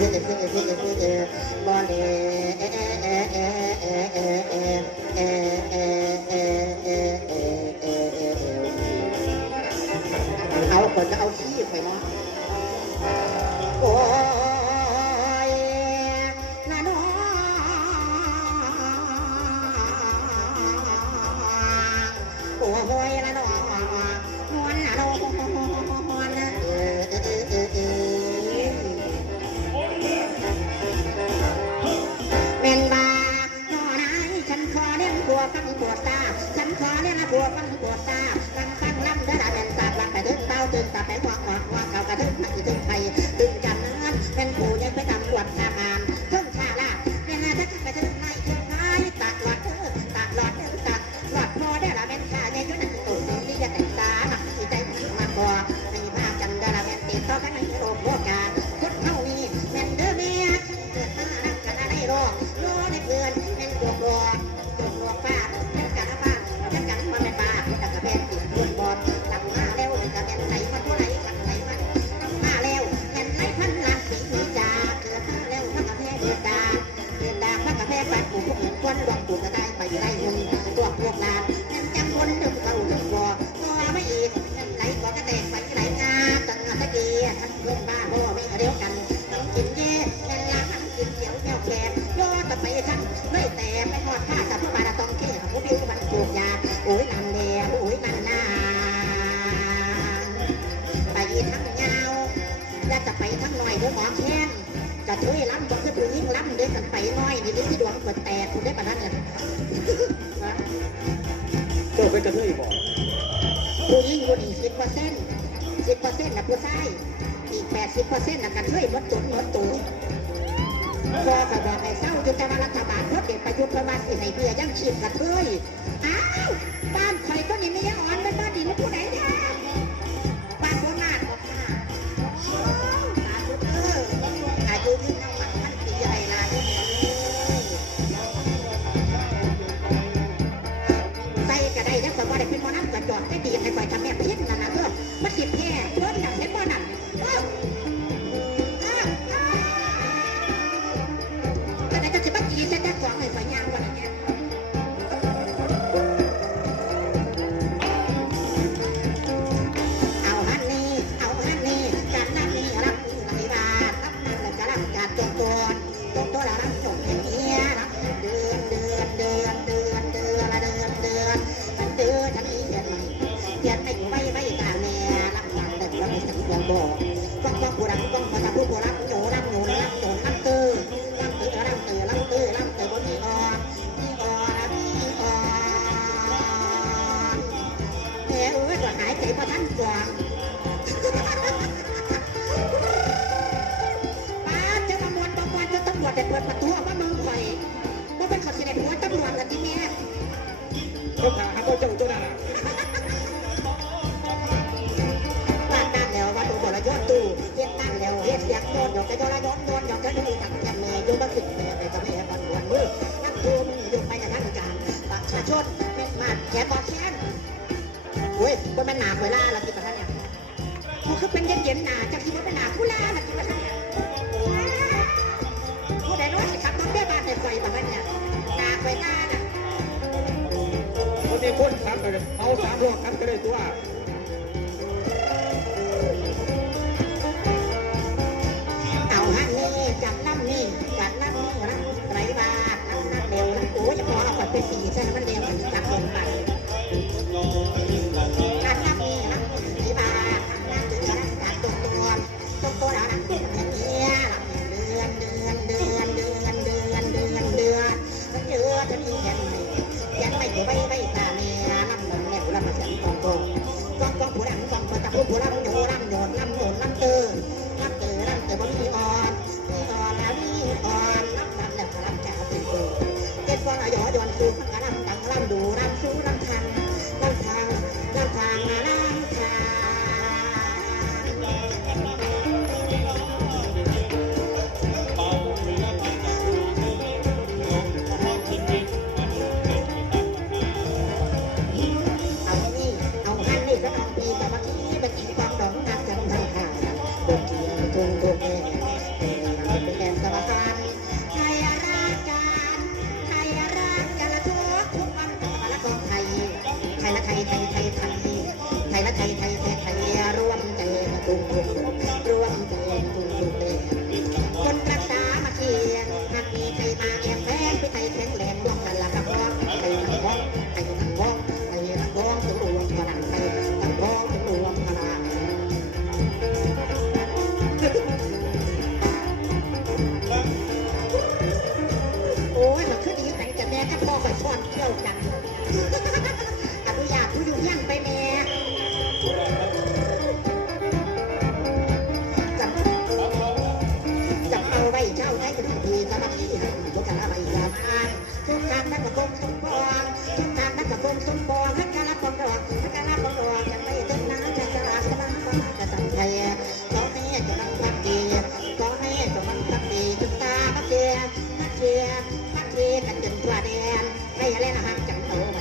บอลเอาคนเอาขี้ไปเนาะโอ้ยนาโนโอ้ยนาโนนวลนาโนเป็นบาหนอไหนฉันขอเลี้ยงบัวฟังบัวตาฉันขอเลี้ยงบัวฟังบัวตาฟังลำเด้อดาเป็นตาบักไปถึงเต้าตึงตาไปหัวเก่ากระถึงพักถึงไฟตึงจันนั้นเป็นผู้ยังไปทำตรวจทำงานเพิ่งชาลาเนี่ยนะถ้าไปถึงไม่ถึงไม่ตัดหลอดตัดหลอดตัดหลอดพอได้ละเป็นชาเนี่ยจุดนั้นตุ่มที่จะแต่งตาหนักที่ใจมากกว่าในภาพจันดาราเป็นติดต่อกันในโลกโลกาพุทธเท่านี้แม่นเด้อแม่เกิดมานักกันอะไรรอในเพื่อนเป็นตัวกลัวป้าเป็นกันป้าเป็นกันมาเป็นป้าเป็นกันเป็นติดบนบอลหลังมาแล้วจะเป็นไหนมาเท่าไรกันไหนมันมาแล้วเป็นไรพันลักสีจ่าเกิดมาแล้วพักกระเพาะเดือดดาพักกระเพาะไปปลูกเห็นควันหลงปลูกกระได้ไปไล่หุ่นตัวพวกนานเป็นจังคนดึงเขาดึงวัวตัวไม่อีกเป็นไหลก็กระแตกไปไหลงาตั้งตะเกียทั้งเพื่อนบ้าโม่ไม่เดียวกันต้องกินเย่เป็นล้างทั้งกินเขียวแก้วแกนย่อตะไปทั้งไม่แต่ไม่หอดผ้ากับผู้บาดต้องเกี่ยวผู้บิวมันปลูกยาโอ้ยนันเดียโอ้ยนันนาไปทั้งยาวและจะไปทั้งหน่อยเดี๋ยวหมอแค้นจะช่วยล้ำก็คือผู้ยิ่งล้ำเดี๋ยวกันไปน้อยนี่ที่ดวงเปิดแตกคุณได้ปะนั่นเลยตัวเป็นกระเทยบอกผู้ยิ่งคนอีก10%นะผู้ชายอีก80%นะกันเทยมดตุนมดตูพอกับบอกให้เศร้าจุดแต่ว่ารัฐบาลพดเด็กประยุทธ์ประวัติสิให้เบี้ยยังชีพกันเทยอ้าวบ้านใครก็นี่ไม่ยังอ่อนเป็นบ้านดีไม่ผู้ใดแท้บ้านโคราชออกมาอายุยืนนั่งหลังท่านปีอะไรล่ะใส่กระไดยังแต่ว่าได้เป็นมอนักกระจอดได้ดีให้คอยทำแม่พิษนั่นนะมันสิบแค่เพิ่นหนักเห็นบ่หนักก็ได้จะสิบัดจีนจะกวางให้ไฟยางวันนี้เอาฮันนี่การนั่นนี่รับไหลบาทรับนั่นเลยจะรับการจงตัวละรับจงอย่างเงี้ยรับเดือนฉันนี้เดือนใหม่เดือนไม่ตามแม่รับฟังแต่ว่าไม่สังวรบอกก็ผู้รับก็พอจะพูดผู้รับโยรับโยรับตื่นบนมีอ่อนแม่ก็หายใจพอท่านกวางป้าจะมามวนบางวันจะตำรวจแต่เปิดประตูว่ามึงคอยว่าเป็นขับเสด็จหัวตำรวจละที่แม่เขาขาเขาเจ้าตัวนั้นบ้านนั่นแล้ววัดอุบลย้อนตู้เฮ็ดนั่นแล้วเฮ็ดอยากโดนหยอกจะย้อนหยอกจะดูกับยันแม่โยมาขึ้นแม่แต่จะไม่เห็นวันวันมือนั่งดูมันอยู่ไปอย่างนั้นการประชาชนเป็นมาแขนบอกแขนโอ้ยก็เป็นหนาเวลาละที่ประธานเนี่ยมันคือเป็นเย็นหนาจากที่มันเป็นหนาคุล่าละที่ประธานเนี่ยผู้ใดรู้สิครับต้องได้บ้านในไฟประธานเนี่ยหนาเวลาน่ะคนนี้คนทำเลยเอา3 รอบกันก็ได้ตัวเอาฮันนี่จับน้ำนี่รับไรบาทน้ำเร็วโอ้ยจะพอเอาไปเป็น4เส้นมันเร็วจับลงไปการน้ำนี่รับไรบาทน้ำจืดรับจากตัวแล้วนะอย่างเงี้ยรับเดือนมันเยอะจะมีแค่ไหนยังไม่อยู่ไม่ตาเนี่ยน้ำเหลืองแล้วรับมาเสียงกองผู้ดังกองมาจับผู้รับโยน้ำเตอบ่มีอ่อนแล้วมีอ่อนรับแล้วก็รับจากติดเจ็ดฟองย้อนสู่ข้างน้ำตังรับดูรับสู้รับท ทอดเที่ยวกันอนุญาตผู้อยู่ยังไปแม่จับเอาไว้เจ้าให้ถึงทีสมาธิให้พวกกันอะไรอย่างนั้นทุกการนักกระพงสมปองทุกการนักกระพงสมปองให้การรับปองดอกให้การรับปองดอกจะไม่ถึงน้ำจะสละสละจะสั่งใจก็ให้จะรักพักดีก็ให้จะมันพักดีจุดตาพักเดียพักเดียพักเดียกันจนทั่วแดนให้เล่นหักจังโตไป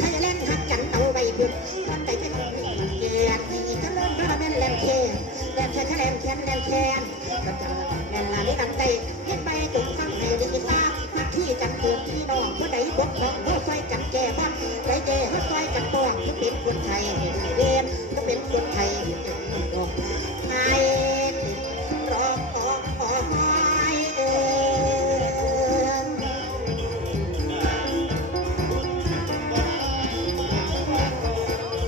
ให้เล่นหักจังโตไปหยุดมันไปเป็นมันเกียร์ที่จะเล่นเพราะเป็นแรงเชียร์แรงเชียร์แรงเชียร์แรงเชียร์ก็จะแรงลาได้ดังใจเห็นไปจุดฟังให้ดีตาพักที่จังเกิดพี่น้องผู้ใดบกพร่องผู้ไฟกันแก่บ้านใจเจ้ผู้ไฟกันป้องที่เป็นคนไทยเรียนก็เป็นคนไทยไทยรอคอย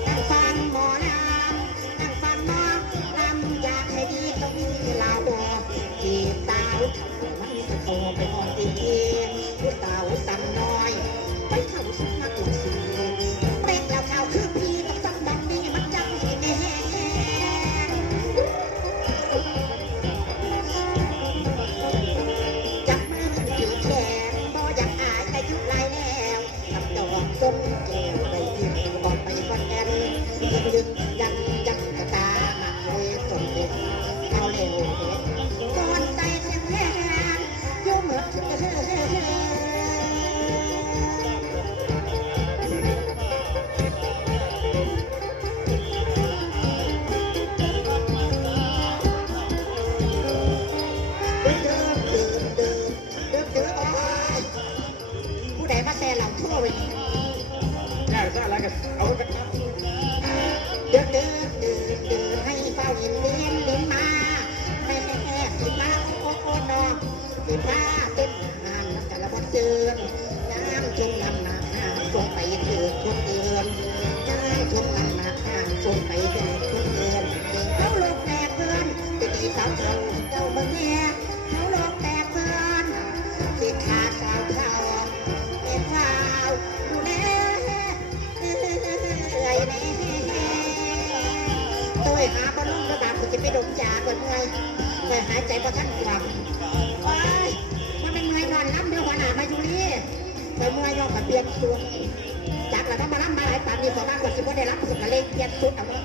นั่งฟังหมอลำนั่งฟังหมอลำอยากให้ดีต้องมีลาวบอกจีบสาวมันจะโตไปหมดทีผู้สาวสั่นน้อยไปเข้าสมัครหลักสูตรเป็นแล้วข่าวคือพี่กับสังดังนี้มันจังแน่จับมือถือแขนบ่อยากอายแต่ยุบลายแล้วทำดอกจนแก้วได้ยินก่อนไปวันแอนยึกยันกระตาหนักเลยสมเด็จเอาเร็วก่อนใจเสียงแหนยุ่งเหมือนผู้ใดมาแซ่เราทั่วไป ได้ซะอะไรกันเอาไปครับ เดินให้เฝ้ายินลิ้นมาแม่สิมาโอ้นอสิมาเต้นงานแต่ละวันเจอน้ำชมน้ำหนักห่างส่งไปเถิดคนเดินน้ำชมน้ำหนักห่างส่งไปเถิดคนเดินเขาโลกแตกเกินจะดีสาวเจ้าเมืองเนี่ยเขาโลกแตกเกินสิขาดสาวเท่าเอ็ดว้าวดูแลตัวหาบอลลูนกระดาษจะไปดมยาก่อนเมื่อยแต่หายใจพอท่านกลับว้ายมันเป็นเมื่อยนอนล้ำเดี๋ยวหัวหน้ามาอยู่นี่แต่เมื่อยยอกกับเปลี่ยนตัวจากหลังมาล้ำมาหลายป่านนี้สองบ้านกว่าสิบว่าได้รับสุดมาเล่นเปลี่ยนสุดเอาไว้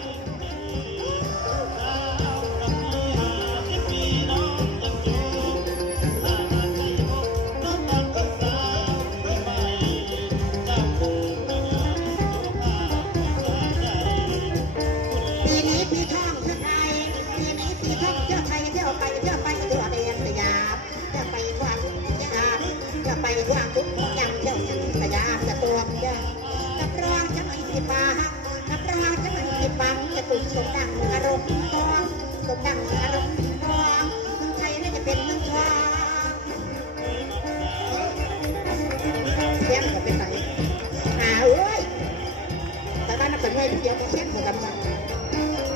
ปีนี้ปีทองเที่ยวไทยปีนี้ปีทองเที่ยวไทยเที่ยวไปเที่ยวไปเที่ยวเดียนสยามเที่ยวไปกว้างยามเที่ยวไปกว้างทุกอย่างเที่ยวสยามจะตัวเที่ยวกับรองจะไม่ผิดบังกับรองจะไม่ผิดบังจะตุ่มสมดังอารมณ์ทองสมดังอารมณ์ทองเมืองไทยน่าจะเป็นเมืองทองเที่ยวจะเป็นไหนเอ้ยแต่บ้านมันเป็นไงเดียวก็เที่ยวเหมือนกันเ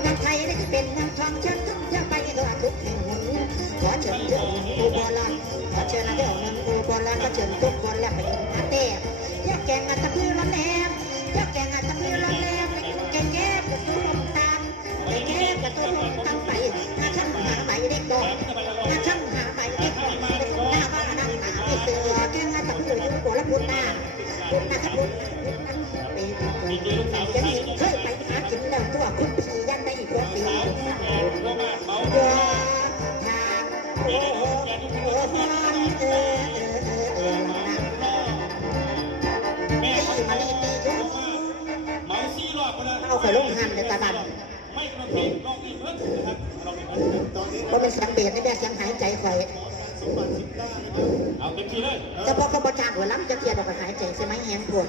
มืองไทยน่าจะเป็นเมืองทองเชิญเที่ยวไปทั่วทุกแห่งหนขอเชิญเที่ยวอุบลราชขอเชิญเที่ยวเมืองอุบลราชก็เชิญทุกคนแล้วไปอาเต้เที่ยวแกงอัตตะพื้นร้อนแหลมเที่ยวแกงอัตตะพื้นร้อนแหลมแกงแย่กับตัวลมตามแกงแย่กับตัวลมตั้งไปหาช่างหาใบเด็กดอกหาช่างหาใบเด็กดอกหน้าบ้านนั่งหาไม่เสือแกงอัตตะพื้นอยู่หัวละพุทธนาพุทธนะครับพุทธไปจะมีเคยไปหากินแล้วตัวคุณผียันได้อีกตัวปีเอาไปลงหันในตาบันเพราะเป็นเสียงเบียดในแบบเสียงหายใจคอยจะพอเขาประจานหัวล้ำจะเทียดออกไปหายใจใช่ไหมแหงปวด